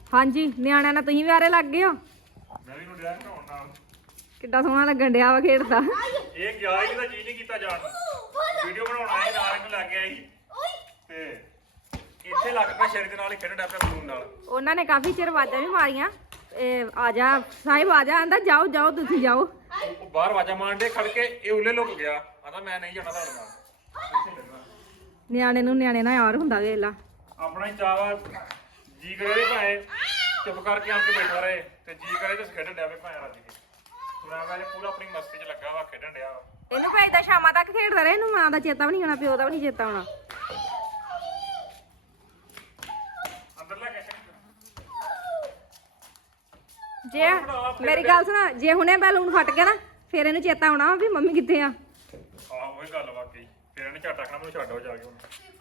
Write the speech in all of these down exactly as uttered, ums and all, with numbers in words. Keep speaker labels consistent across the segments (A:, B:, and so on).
A: ਹਾਂਜੀ ਨਿਆਣਿਆਂ ਨਾਲ ਤੁਸੀਂ ਵਿਆਰੇ ਲੱਗ ਗਏ ਹੋ।
B: ਮੈਂ ਵੀ ਨੂੰ ਡਿਆ ਘਾਉਣ ਨਾਲ
A: ਕਿੱਡਾ ਸੋਹਣਾ ਲੱਗਣ ਡਿਆ ਵਾ ਖੇਡਦਾ।
B: ਇਹ ਗਿਆ ਹੀ ਤਾਂ ਜੀ ਨਹੀਂ ਕੀਤਾ ਜਾਣ ਨੂੰ ਵੀਡੀਓ ਬਣਾਉਣਾ ਹੈ ਨਾਲ ਇਹਨੂੰ ਲੱਗ ਗਿਆ ਸੀ ਤੇ ਇੱਥੇ ਲੱਗ ਪਿਆ ਸ਼ੇਰ ਦੇ ਨਾਲ ਹੀ ਖੇਡਣ ਡਿਆ ਪਿਆ ਬਲੂਨ ਨਾਲ।
A: ਉਹਨਾਂ ਨੇ ਕਾਫੀ ਚਿਰ ਆਵਾਜ਼ਾਂ ਵੀ ਮਾਰੀਆਂ ਇਹ ਆ ਜਾ ਸਾਹਿਬ ਆ ਜਾ ਆਂਦਾ ਜਾਓ ਜਾਓ ਤੁਸੀਂ ਜਾਓ।
B: ਉਹ ਬਾਹਰ ਆਵਾਜ਼ਾਂ ਮਾਰਦੇ ਖੜ ਕੇ ਇਹ ਉੱਲੇ ਲੁਕ ਗਿਆ ਆਂਦਾ ਮੈਂ ਨਹੀਂ ਜਾਣਾ ਤੁਹਾਡੇ ਨਾਲ।
A: ਨਿਆਣੇ ਨੂੰ ਨਿਆਣੇ ਨਾਲ ਯਾਰ ਹੁੰਦਾ ਵੇਖ ਲਾ।
B: ਆਪਣਾ ਹੀ ਚਾਵਾ ਜੀ ਕਰੇ ਭਾਵੇਂ ਚੁੱਪ ਕਰਕੇ ਆਣ ਕੇ ਬੈਠਾ ਰਹੇ ਤੇ ਜੀ ਕਰੇ ਤੇ ਖੇਡਣ ਡਿਆ ਵੇ ਭਾਵੇਂ ਰੱਜ ਕੇ। ਮੈਂ ਵਾਲੇ ਪੂਰਾ ਆਪਣੀ ਮਸਤੀ 'ਚ ਲੱਗਾ ਵਾ ਖੇਡਣ ਡਿਆ ਵਾ।
A: ਇਹਨੂੰ ਭੇਜਦਾ ਸ਼ਾਮਾਂ ਤੱਕ ਖੇਡਦਾ ਰਹੇ ਇਹਨੂੰ ਮਾਂ ਦਾ ਚੇਤਾ ਵੀ ਨਹੀਂ ਆਉਣਾ ਪਿਓ ਦਾ ਵੀ ਨਹੀਂ ਚੇਤਾ ਆਉਣਾ।
B: ਅੰਦਰ ਲੈ ਕੇ
A: ਜੇ ਮੇਰੀ ਗੱਲ ਸੁਣ ਜੇ ਹੁਣੇ ਬੈਲੂਨ ਫਟ ਗਿਆ ਨਾ ਫਿਰ ਇਹਨੂੰ ਚੇਤਾ ਆਉਣਾ ਵੀ ਮੰਮੀ ਕਿੱਥੇ ਆ।
B: ਆਹ ਉਹੀ ਗੱਲ ਵਾਕਈ ਫਿਰ ਇਹਨੇ ਝਟ ਆਖਣਾ ਮੈਨੂੰ ਛੱਡੋ ਜਾ ਕੇ ਹੁਣ।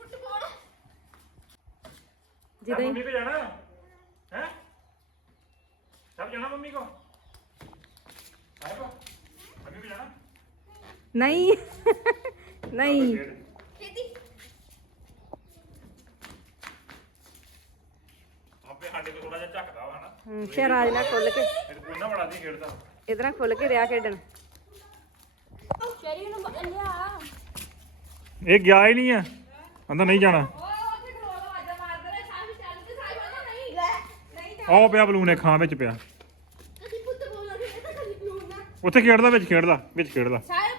A: ਜਦੋਂ
B: ਮੰਮੀ ਕੋ ਜਾਣਾ ਹੈ ਸਭ ਜਾਣਾ ਮੰਮੀ ਕੋ ਆਏ ਕੋ ਮੰਮੀ ਕੋ ਜਾਣਾ
A: ਨਹੀਂ ਨਹੀਂ
B: ਆਪੇ ਸਾਡੇ ਕੋ ਥੋੜਾ ਜਿਹਾ ਝੱਕਦਾ ਵਾ ਨਾ
A: ਸ਼ਰਾਜ ਨਾਲ ਖੁੱਲ ਕੇ
B: ਇਹ ਕੋਈ ਨਾ ਬੜਾ ਦੀ ਖੇਡਦਾ
A: ਇਹਦੇ ਨਾਲ ਖੁੱਲ ਕੇ ਰਿਆ ਖੇਡਣ।
B: ਇਹ ਗਿਆ ਹੀ ਨਹੀਂ ਆ ਕਹਿੰਦਾ ਨਹੀਂ ਜਾਣਾ। ਆਹ ਪਿਆ ਬਲੂਨ ਇਹ ਖਾਂ ਵਿੱਚ ਪਿਆ ਉੱਥੇ ਖੇਡਦਾ ਵਿੱਚ ਖੇਡਦਾ ਵਿੱਚ ਖੇਡਦਾ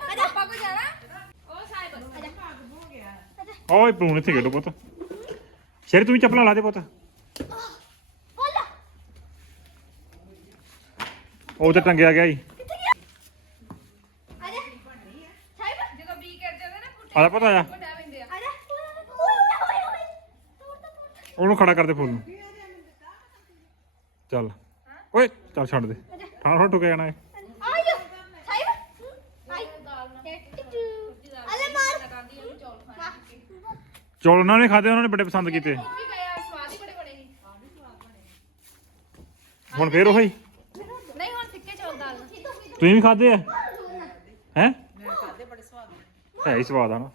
B: ਆਹ ਬਲੂਨ ਇੱਥੇ ਖੇਡੋ ਪੁੱਤ। ਸ਼ੇਰ ਤੂੰ ਵੀ ਚੱਪਲਾਂ ਲਾ ਦੇ ਪੁੱਤ। ਉਹ ਤੇ ਟੰਗਿਆ ਗਿਆ ਹੀ ਆਦਾ ਪਤਾ ਆ ਉਹਨੂੰ ਖੜਾ ਕਰਦੇ ਫੁੱਲ ਨੂੰ ਚੱਲ ਓਏ ਚੱਲ ਛੱਡ ਦੇ ਹਾਂ ਹਾਂ ਟੁੱਕ ਜਾਣਾ ਹੈ। ਚੌਲ ਉਹਨਾਂ ਨੇ ਖਾਦੇ ਉਹਨਾਂ ਨੇ ਬੜੇ ਪਸੰਦ ਕੀਤੇ ਹੁਣ ਫੇਰ ਉਹੀ ਤੁਸੀਂ ਵੀ ਖਾਦੇ ਆ ਹੈ ਹੈ ਹੀ ਸਵਾਦ ਆ ਨਾ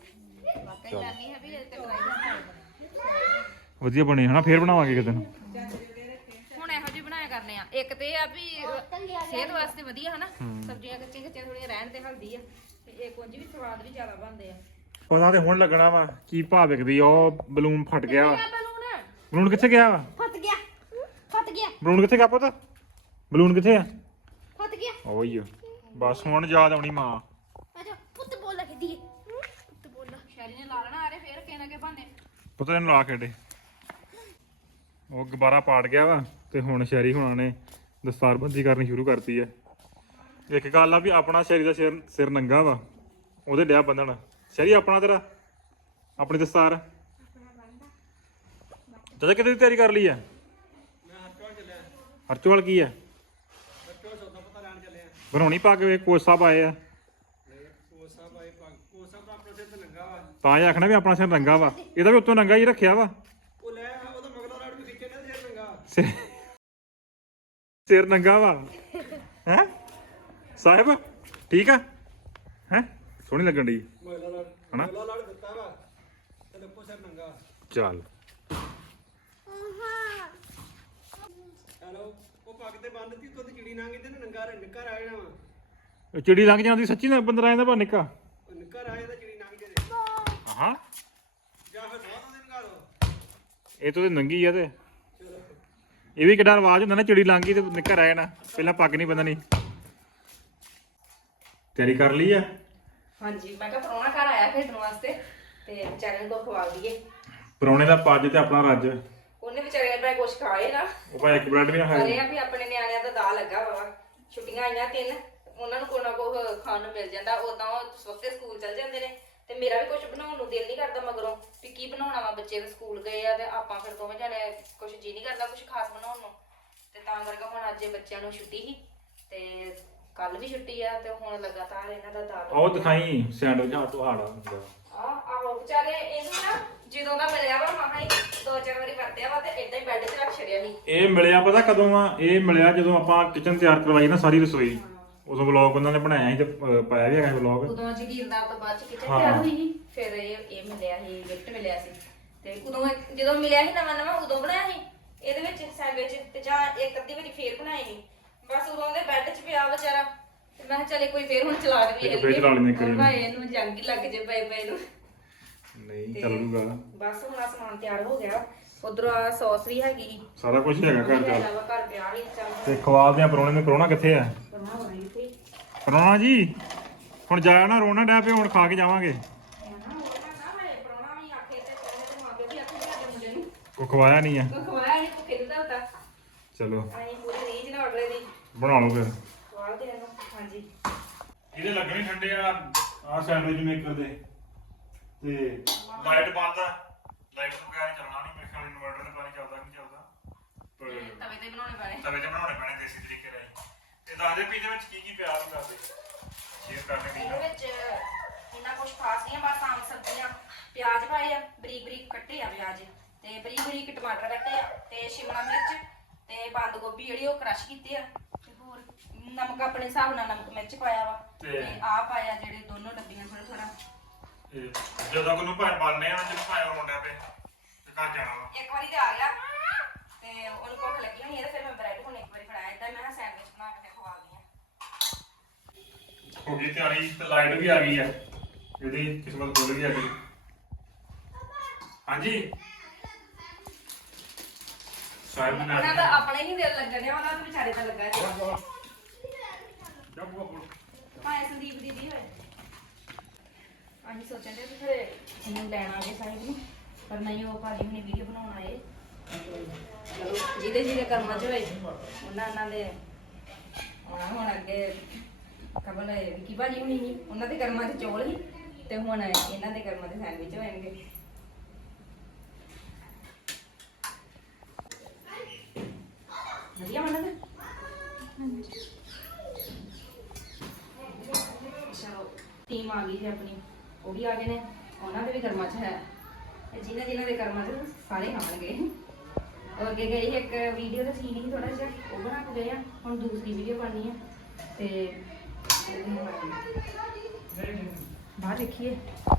B: ਵਧੀਆ ਬਣੇ ਹਨਾ ਫੇਰ ਬਣਾਵਾਂਗੇ ਕਿਤੇ ਨੂੰ।
A: ਹੁਣ ਇਹੋ ਜਿਹੇ ਬਣਾਇਆ ਕਰਨੇ ਆ ਇੱਕ ਤੇ ਆ ਵੀ ਸਿਹਤ ਵਾਸਤੇ ਵਧੀਆ ਹਨਾ ਸਬਜ਼ੀਆਂ ਕੱਚੀਆਂ ਕੱਚੀਆਂ ਥੋੜੀਆਂ ਰਹਿਣ ਤੇ ਹਲਦੀ ਆ ਤੇ ਇਹ ਕੁੰਜ ਵੀ ਸਵਾਦ ਵੀ ਜ਼ਿਆਦਾ ਬਣਦੇ ਆ।
B: ਪਤਾ ਤੇ ਹੁਣ ਲੱਗਣਾ ਵਾ ਕੀ ਭਾਅ ਵਿਕਦੀ ਆ। ਉਹ ਬਲੂਨ ਫਟ ਗਿਆ ਵਾ ਬਲੂਨ ਕਿੱਥੇ ਗਿਆ ਵਾ
C: ਫਟ ਗਿਆ ਫਟ ਗਿਆ
B: ਬਲੂਨ ਕਿੱਥੇ ਗਿਆ ਪੁੱਤ ਬਲੂਨ ਕਿੱਥੇ ਆ
C: ਫਟ ਗਿਆ
B: ਉਹੀ ਆ ਬਸ ਹੁਣ ਯਾਦ ਆਉਣੀ ਮਾਂ।
C: ਅੱਛਾ ਪੁੱਤ ਬੋਲ ਲੱਗਦੀ ਪੁੱਤ ਬੋਲ
A: ਸ਼ੈਰੀ ਨੇ ਲਾ ਲੈਣਾ ਆਰੇ ਫੇਰ ਕਿਹਨਾਂ ਕੇ ਬਹਾਨੇ
B: ਪੁੱਤ ਇਹਨੂੰ ਲਾ ਖੇਡੇ ਉਹ ਗੁਬਾਰਾ ਪਾੜ ਗਿਆ ਵਾ ਤੇ ਹੁਣ ਸ਼ਹਿਰੀ ਹੁਣਾਂ ਨੇ ਦਸਤਾਰਬੰਦੀ ਕਰਨੀ ਸ਼ੁਰੂ ਕਰਤੀ ਹੈ। ਇੱਕ ਗੱਲ ਆ ਵੀ ਆਪਣਾ ਸ਼ਹਿਰੀ ਦਾ ਸਿਰ ਸਿਰ ਨੰਗਾ ਵਾ ਉਹਦੇ ਡਿਆ ਬੰਨਣ ਸ਼ਹਿਰੀ ਆਪਣਾ ਤੇਰਾ ਆਪਣੀ ਦਸਤਾਰ ਚਾਚਾ ਕਿਤੇ ਦੀ ਤਿਆਰੀ ਕਰ ਲਈ ਆ ਹਰਚੋਲ ਕੀ ਆ ਬਣਾਉਣੀ ਪਾ ਕੇ ਕੋਚ ਸਾਹਿਬ ਆਏ ਆ ਤਾਂ ਇਹ ਆਖਣਾ ਵੀ ਆਪਣਾ ਸਿਰ ਨੰਗਾ ਵਾ ਇਹਦਾ ਵੀ ਉੱਤੋਂ ਨੰਗਾ ਹੀ ਰੱਖਿਆ ਵਾ ਸਿਰ ਨੰਗਾ ਵਾ ਹੈ ਸਾਹਿਬ ਠੀਕ ਆ ਹੈ ਸੋਹਣੀ ਲੱਗਣ ਡਈ ਹਨਾ ਚੱਲ ਚਿੜੀ ਲੰਘ ਜਾਂਦੀ ਸੱਚੀ ਨਾ ਬੰਦਰ ਆ ਜਾਂਦਾ ਪਰ ਨਿੱਕਾ ਹਾਂ ਇਹ ਤੋਂ ਤੇ ਨੰਗੀ ਆ ਤੇ ਇਹ ਵੀ ਕਿੱਡਾ ਰਿਵਾਜ ਹੁੰਦਾ ਨਾ ਚਿੜੀ ਲੰਘ ਗਈ ਤੇ ਨਿੱਕਾ ਰਹਿ ਜਾਣਾ ਪਹਿਲਾਂ ਪੱਗ ਨਹੀਂ ਬੰਨਣੀ। ਤਿਆਰੀ ਕਰ ਲਈ ਆ
A: ਹਾਂਜੀ ਮੈਂ ਕਿਹਾ ਪ੍ਰਾਹੁਣਾ ਘਰ ਆਇਆ ਖੇਡਣ ਵਾਸਤੇ ਤੇ ਵਿਚਾਰੇ ਨੂੰ ਕੋ ਖਵਾ ਦਈਏ।
B: ਪਰੌਣੇ ਦਾ ਪੱਜ ਤੇ ਆਪਣਾ ਰੱਜ
A: ਉਹਨੇ ਵਿਚਾਰੇ ਨੇ ਕੁਝ ਖਾਏ ਨਾ
B: ਉਹ ਭਾਵੇਂ ਇੱਕ ਬ੍ਰੈਡ ਵੀ ਨਾ
A: ਅਰੇ
B: ਖਾਏ
A: ਆ ਵੀ ਆਪਣੇ ਨਿਆਣਿਆਂ ਦਾ ਦਾ ਲੱਗਾ ਵਾ ਛੁੱਟੀਆਂ ਆਈਆਂ ਤਿੰਨ ਉਹਨਾਂ ਨੂੰ ਕੋਈ ਨਾ ਕੋਈ ਖਾਣ ਨੂੰ ਮਿਲ ਜਾਂਦਾ ਉਦਾਂ ਉਹ ਸਵਖਤੇ ਸਕੂਲ ਚਲ ਜਾਂਦੇ ਨੇ ਤੇ ਮੇਰਾ ਵੀ ਕੁਝ ਬਣਾਉਣ ਨੂੰ ਦਿਲ ਨਹੀਂ ਕਰਦਾ ਮਗਰੋਂ ਵੀ ਕੀ ਬਣਾਉਣਾ ਵਾ ਬੱਚੇ ਤਾਂ ਸਕੂਲ ਗਏ ਆ ਤੇ ਆਪਾਂ ਫਿਰ ਦੋਵੇਂ ਜਾਣੇ ਕੁਝ ਜੀ ਨਹੀਂ ਕਰਦਾ ਕੁਝ ਖਾਸ ਬਣਾਉਣ ਨੂੰ ਤੇ ਤਾਂ ਕਰਕੇ ਹੁਣ ਅੱਜ ਬੱਚਿਆਂ ਨੂੰ ਛੁੱਟੀ ਸੀ ਤੇ ਕੱਲ ਵੀ ਛੁੱਟੀ ਆ ਤੇ ਹੁਣ ਲਗਾਤਾਰ ਇਹਨਾਂ ਦਾ ਦਾਲ
B: ਉਹ ਦਿਖਾਈ ਸੈਂਡਵਿਚ ਆ ਤੁਹਾਡਾ ਹੁੰਦਾ
A: ਆ ਆਹੋ ਵਿਚਾਰੇ ਇਹਨੂੰ ਨਾ ਜਦੋਂ ਦਾ ਮਿਲਿਆ ਵਾ ਮਾਹਾ ਹੀ ਦੋ ਚਾਰ ਵਾਰੀ ਵਰਤਿਆ ਵਾ ਤੇ ਏਦਾਂ ਹੀ ਬੈੱਡ ਤੇ ਰੱਖ ਛੜਿਆ ਸੀ।
B: ਇਹ ਮਿਲਿਆ ਪਤਾ ਕਦੋਂ ਆ ਇਹ ਮਿਲਿਆ ਜਦੋਂ ਆਪਾਂ ਕਿਚਨ ਤਿਆਰ ਕਰਵਾਈ ਨਾ ਸਾਰੀ ਰਸੋਈ ਉਦੋਂ ਵਲੌਗ ਉਹਨਾਂ ਨੇ ਬਣਾਇਆ ਸੀ ਤੇ ਅਹ, ਪਾਇਆ ਵੀ ਹੈਗਾ ਵਲੌਗ
A: ਉਦੋਂ ਜਗੀਰਦਾਰ ਤੋਂ ਬਾਅਦ ਚ ਕਿਚਨ ਤਿਆਰ ਹੋਈ ਸੀ ਫਿਰ ਇਹ ਇਹ ਮਿਲਿਆ ਸੀ ਗਿਫਟ ਮਿਲਿਆ ਸੀ ਤੇ ਉਦੋਂ ਇਹ- ਜਦੋਂ ਮਿਲਿਆ ਸੀ ਨਵਾਂ ਨਵਾਂ ਉਦੋਂ ਬਣਾਇਆ ਸੀ ਇਹਦੇ ਵਿੱਚ ਸੈਂਡਵਿਚ ਸੈਂਡਵਿਚ ਤੇ ਜਾਂ ਇੱਕ ਅੱਧੀ ਵਾਰੀ ਫੇਰ ਬਣਾਏ ਨਹੀਂ ਬਸ ਉਦੋਂ ਦੇ ਬੈੱਡ 'ਚ ਪਿਆ ਵਿਚਾਰਾ ਤੇ ਮੈਂ ਕਿਹਾ ਚੱਲ ਇੱਕ ਵਾਰੀ ਫੇਰ ਹੁਣ ਚਲਾ ਕੇ
B: ਇੱਕ ਫੇਰ ਚਲਾ ਲੈਂਦੇ ਕਰੀਮ।
A: ਭਾਈ ਇਹਨੂੰ ਜੰਗ ਹੀ ਲੱਗ ਜੇ ਪਏ ਪਏ ਨੂੰ
B: ਨਹੀਂ ਚੱਲੂਗਾ
A: ਬਸ ਹੁਣ ਆ ਸਮਾਨ ਤਿਆਰ ਹੋ ਗਿਆ ਉਧਰੋਂ ਆ ਸੌਸ ਵੀ ਹੈਗੀ
B: ਸਾਰਾ ਕੁਝ ਹੈਗਾ ਘਰ
A: ਇਹਦੇ
B: ਚ
A: ਇਲਾਵਾ ਘਰ ਪਿਆ ਵੀ ਚੱਲ
B: ਤੇ ਖਵਾਲਦੇ ਆ ਪਰੋਣੇ ਨੂੰ। ਪਰੋਣਾ ਕਿੱਥੇ ਆ?
A: ਬਣਾ ਹੋਣੀ ਤੇ
B: ਪਰੋਣਾ ਜੀ ਹੁਣ ਜਾਇਆ ਨਾ ਰੋਣਾ ਡੈ ਪਏ ਹੁਣ ਖਾ ਕੇ ਜਾਵਾਂਗੇ। ਕੋ ਖਵਾਇਆ ਨਹੀਂ ਆ ਚਲੋ ਬਣਾ ਲਓ ਫਿਰ। ਇਹਦੇ ਲੱਗਣੇ ਠੰਡੇ ਆ ਆ ਸੈਂਡਵਿਚ ਮੇਕਰ ਦੇ ਤੇ ਲਾਈਟ ਬੰਦ ਆ ਲਾਈਟ ਤੋਂ ਬਗੈਰ ਚੱਲਣਾ ਨਹੀਂ। ਮੇਰੇ ਖਿਆਲ ਇਨਵਰਟਰ ਤੇ ਪਾਣੀ ਚੱਲਦਾ ਕਿ ਚੱਲਦਾ ਪਰ
A: ਤਵੇ ਤੇ ਬਣਾਉਣੇ ਪੈਣੇ
B: ਤਵੇ ਤੇ ਬਣਾਉਣੇ ਪੈਣੇ ਦੇਸੀ ਤਰੀਕੇ ਨਾਲ। ਤੇ ਦੱਸ ਦੇ ਵੀ ਇਹਦੇ ਵਿੱਚ ਕੀ ਕੀ ਪਿਆ ਵੀ ਕਰਦੇ ਸ਼ੇਅਰ ਕਰਕੇ
A: ਇਹਦੇ
B: ਨਹੀਂ
A: ਵਿੱਚ ਇੰਨਾ ਕੁਝ ਖਾਸ ਨਹੀਂ ਆ ਬਸ ਆਮ ਸਬਜ਼ੀਆਂ ਪਿਆਜ਼ ਪਾਏ ਆ ਬਰੀਕ ਬਰੀਕ ਕੱਟੇ ਆ ਪਿਆਜ਼ ਤੇ ਬਰੀਕ ਬਰੀਕ ਟਮਾਟਰ ਕੱਟੇ ਆ ਤੇ ਸ਼ਿਮਲਾ ਮਿਰਚ ਤੇ ਬੰਦ ਗੋਭੀ ਜਿਹੜੀ ਉਹ ਕ੍ਰਸ਼ ਕੀਤੇ ਆ ਤੇ ਹੋਰ ਨਮਕ ਆਪਣੇ ਹਿਸਾਬ ਨਾਲ ਨਮਕ ਮਿਰਚ ਪਾਇਆ ਵਾ ਤੇ ਆ ਪਾਇਆ ਜਿਹੜੇ ਦੋਨੋਂ ਡੱਬੀਆਂ ਥੋੜਾ ਥੋੜਾ
B: ਜਦੋਂ ਕੋਈ ਨੂੰ ਭਾਂ ਬਣਨੇ ਆ ਜਦੋਂ ਭਾਂ ਰੋਂਡਿਆ ਪਏ ਤੇ ਘਰ ਜਾਣਾ ਵਾ।
A: ਇੱਕ ਵਾਰੀ ਤੇ ਆ ਗਿਆ ਤੇ ਉਹਨੂੰ ਭੁੱਖ ਲੱਗੀ ਹੋਣੀ ਤੇ ਫਿਰ ਮੈਂ ਬ੍ਰੈਡ ਹੁਣ ਇੱਕ ਵਾਰੀ ਫੜਾਇਆ ਇਦਾਂ ਮੈਂ ਸੈਂਡਵਿਚ ਬਣਾ ਕੇ ਖਵਾਉਂਦੀ ਆ।
B: ਹੋ ਗਈ ਤਿਆਰੀ ਤੇ ਲਾਈਟ ਵੀ ਆ ਗਈ ਆ ਇਹਦੀ ਕਿਸਮਤ ਖੁੱਲ ਗਈ ਅੱਗੇ। ਹਾਂਜੀ ਸਾਹਿਬ ਨੇ
A: ਉਹਨਾਂ ਦਾ ਆਪਣਾ ਹੀ ਨਹੀਂ ਦਿਲ ਲੱਗਣਿਆ ਉਹਨਾਂ ਨੂੰ ਵਿਚਾਰੇ ਦਾ ਲੱਗਾ ਜੀ ਭਾਵੇਂ ਸੰਦੀਪ ਦੀਦੀ ਹੋਏ ਅਸੀਂ ਸੋਚਣ ਦੇ ਫਿਰ ਇਹਨੂੰ ਲੈਣ ਆ ਗਏ ਸਾਹਿਬ ਨੂੰ ਪਰ ਨਹੀਂ ਉਹ ਭਾਜੀ ਹੁਣੇ ਵੀਡੀਓ ਬਣਾਉਣ ਆਏ ਚਲੋ ਜਿਹਦੇ ਜਿਹਦੇ ਕਰਮਾਂ 'ਚ ਹੋਏ ਉਹਨਾਂ ਉਹਨਾਂ ਦੇ ਆਉਣਾ ਹੁਣ ਅੱਗੇ ਕਬਲ ਵਿੱਕੀ ਭਾਜੀ ਹੁਣੀ ਨਹੀਂ ਉਹਨਾਂ ਦੇ ਕਰਮਾਂ 'ਚ ਚੌਲ ਸੀ ਤੇ ਹੁਣ ਇਹਨਾਂ ਦੇ ਕਰਮਾਂ 'ਚ ਸੈਂਡਵਿਚ ਹੋਣਗੇ। ਵਧੀਆ ਮੰਨਦੇ ਚਲੋ ਟੀਮ ਆ ਗਈ ਜੀ ਆਪਣੀ ਉਹ ਵੀ ਆ ਗਏ ਨੇ ਉਹਨਾਂ ਦੇ ਵੀ ਕਰਮਾਂ 'ਚ ਹੈ ਤੇ ਜਿਨ੍ਹਾਂ ਜਿਨ੍ਹਾਂ ਦੇ ਕਰਮਾਂ 'ਚ ਸਾਰੇ ਖਾਣਗੇ। ਉਹ ਅੱਗੇ ਗਈ ਇੱਕ ਵੀਡੀਓ ਦਾ ਸੀਨ ਹੀ ਥੋੜਾ ਜਿਹਾ ਉਹ ਬਣਾ ਕੇ ਗਏ ਆ ਹੁਣ ਦੂਸਰੀ ਵੀਡੀਓ ਬਣਨੀ ਆ ਤੇ ਬਾਹਰ ਦੇਖੀਏ।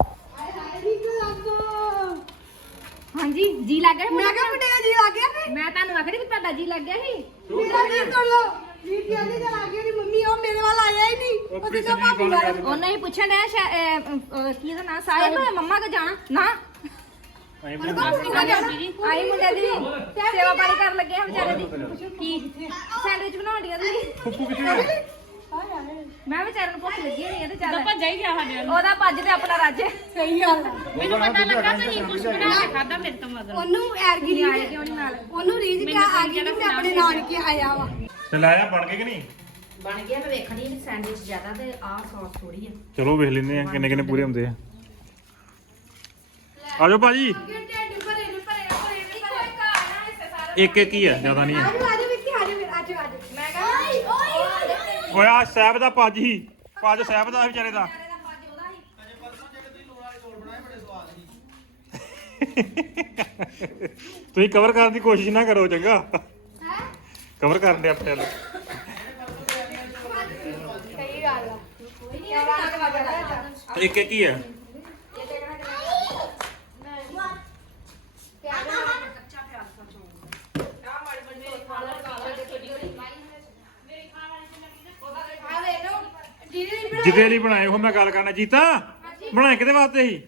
A: ਹਾਂਜੀ ਜੀ ਲੱਗ ਗਿਆ
C: ਮੈਂ ਕਿਹਾ ਮੁੰਡੇ ਦਾ ਜੀ ਲੱਗ ਗਿਆ ਨੇ
A: ਮੈਂ ਤੁਹਾਨੂੰ ਆਖੜੀ ਵੀ ਤੁਹਾਡਾ ਜੀ ਲੱਗ ਗਿਆ ਸੀ
C: ਮੇਰਾ ਜੀ ਕਰ ਲੋ ਜੀ ਕੀ ਆਦੀ ਚਲ ਆ ਗਈ ਉਹਦੀ ਮੰਮੀ ਉਹ ਮੇਰੇ ਵੱਲ ਆਇਆ ਹੀ ਨਹੀਂ ਉਹ ਤੇ ਭਾਬੀ ਨਾਲ
A: ਉਹਨਾਂ ਹੀ ਪੁੱਛਣ ਡਿਆ ਕੀ ਦਾ ਨਾਂ ਸਾਹਿਬ ਮੰਮਾ ਕੋ ਜਾਣਾ ਨਾ ਆਈ ਮੁੰਡੇ ਦੀ ਸੇਵਾ ਪਾਣੀ ਕਰਨ ਲੱਗੇ ਆ ਵਿਚਾਰੇ ਦੀ ਕੀ ਸੈਂਡਵਿਚ ਬਣਾਉਣ ਦੀਆਂ ਤੁਸੀਂ ਮੈਂ ਵਿਚਾਰੇ ਨੂੰ ਭੁੱਖ ਲੱਗੀ ਹੋਣੀ ਆ ਤੇ ਚੱਲ ਭੱਜ ਹੀ ਗਿਆ ਸਾਡੇ ਉਹਦਾ ਭੱਜ ਤੇ ਆਪਣਾ ਰਾਜੇ
C: ਸਹੀ ਗੱਲ ਆ।
A: ਮੈਨੂੰ ਪਤਾ ਲੱਗਾ ਤੁਸੀਂ ਕੁਝ ਬਣਾ ਕੇ ਖਾਦਾ ਮੇਰੇ ਤੋਂ ਮਗਰ
C: ਉਹਨੂੰ ਐਰਗੀ ਨਹੀਂ
A: ਆਏ ਕਿਉਂ ਨਹੀਂ ਨਾਲ
C: ਉਹਨੂੰ ਰੀਝ ਪਿਆ ਆ ਗਈ ਕਿ ਮੈਂ ਆਪਣੇ ਨਾਨਕੇ ਆਇਆ ਵਾ
B: ਤੇ ਲਾਇਆ ਬਣ ਗਏ ਕਿ ਨਹੀਂ?
A: ਬਣ ਗਿਆ ਮੈਂ ਵੇਖਣੀ ਵੀ ਸੈਂਡਵਿਚ ਜ਼ਿਆਦਾ ਤੇ ਆਹ ਸੌਸ ਥੋੜੀ ਆ
B: ਚਲੋ ਵੇਖ ਲੈਂਦੇ ਆ ਕਿੰਨੇ ਕਿੰਨੇ ਪੂਰੇ ਹੁੰਦੇ ਆ। ਆਜੋ ਭਾਜੀ ਇੱਕ ਇੱਕ ਹੀ ਆ ਜ਼ਿਆਦਾ ਨਹੀਂ ਆ।
C: ਆਜੋ ਆਜੋ ਵਿੱਕੀ ਆਜੋ ਫਿਰ ਆਜੋ ਆਜੋ ਮੈਂ ਕਹਾਂ
B: ਓਏ ਆ ਸਾਹਿਬ ਦਾ ਪਾਜੀ ਪਾਜ ਸਾਹਿਬ ਦਾ ਵਿਚਾਰੇ ਦਾ ਤੁਸੀਂ ਕਵਰ ਕਰਨ ਦੀ ਕੋਸ਼ਿਸ਼ ਨਾ ਕਰੋ ਚੰਗਾ ਕਵਰ ਕਰਨ ਦੇ ਆਪਣੇ ਵੱਲ
C: ਸਹੀ ਗੱਲ ਆ
B: ਇੱਕ ਇੱਕ ਹੀ ਆ। ਜਿਹਦੇ ਲਈ ਬਣਾਏ ਉਹ ਮੈਂ ਗੱਲ ਕਰਨਾ ਜੀਤਾ ਬਣਾਏ ਕਿਹਦੇ ਵਾਸਤੇ ਸੀ?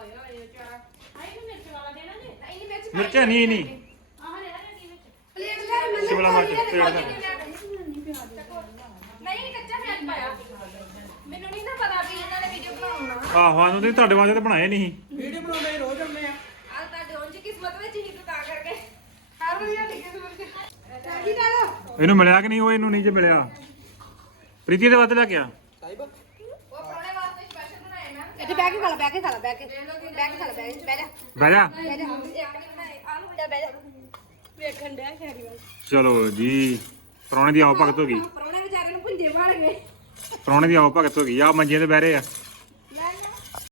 B: ਮਿਰਚਾਂ ਨਹੀਂ ਨਹੀਂ ਸ਼ਿਮਲਾ ਮਿਰਚ ਪਲੇਟ ਦਾ
A: ਨਹੀਂ ਕੱਚਾ ਪਿਆਜ਼ ਪਾਇਆ ਮੈਨੂੰ ਨਹੀਂ ਨਾ ਪਤਾ ਵੀ ਇਹਨਾਂ ਨੇ ਵੀਡੀਓ ਬਣਾਉਣਾ
B: ਆਹੋ ਆਨੂੰ ਤੇ ਤੁਹਾਡੇ ਵਾਸਤੇ ਤਾਂ ਬਣਾਏ ਨਹੀਂ
D: ਵੀਡੀਓ ਬਣਾਉਂਦੇ ਰੋਜ਼ ਆਉਂਦੇ ਆ
A: ਆ ਤੁਹਾਡੇ ਉਂਝ ਕਿਸਮਤ ਵਿੱਚ ਹੀ ਤਾਂ ਤਾਂ ਕਰਕੇ ਹਰ ਵਾਰੀ ਸਾਡੀ ਕਿਸਮਤ ਚ
C: ਚਾਚੀ ਨਾਲ
B: ਇਹਨੂੰ ਮਿਲਿਆ ਕਿ ਨਹੀਂ ਉਹ ਇਹਨੂੰ ਨਹੀਂ ਜੇ ਮਿਲਿਆ ਪ੍ਰੀਤੀ ਦੇ ਵਾਸਤੇ ਲੈ ਕੇ ਆ
D: ਸਾਹਿਬ
A: ਉਹ ਪਰੋਣੇ ਵਾਸਤੇ ਸਪੈਸ਼ਲ ਬਣਾਏ ਮੈਂ
C: ਇੱਥੇ ਬਹਿ ਕੇ ਖਾ ਲੈ ਬਹਿ ਕੇ ਖਾ ਲੈ ਬਹਿ ਕੇ ਬਹਿ ਕੇ ਖਾ ਲੈ ਬਹਿ ਕੇ ਬਹਿ ਜਾ
B: ਬਹਿ ਜਾ
C: ਬਹਿ ਜਾ
A: ਇੱਕ ਨਹੀਂ ਬਣਾਏ ਆਲੂ
C: ਜਾ ਬਹਿ ਜਾ ਵੇਖਣ ਡਿਆ ਖੈਰੀ ਵੱਲ
B: ਚਲੋ ਜੀ ਪ੍ਰਾਹੁਣੇ ਦੀ ਆਓ ਭਗਤ ਹੋ ਗਈ
A: ਪਰੋਣੇ ਵਿਚਾਰੇ ਨੂੰ ਭੁੰਜੇ ਮਾਰ ਗਏ
B: ਪ੍ਰਾਹੁਣੇ ਦੀ ਆਓ ਭਗਤ ਹੋ ਗਈ ਆ ਮੰਜੇ ਤੇ ਬਹਿ ਰਹੇ ਆ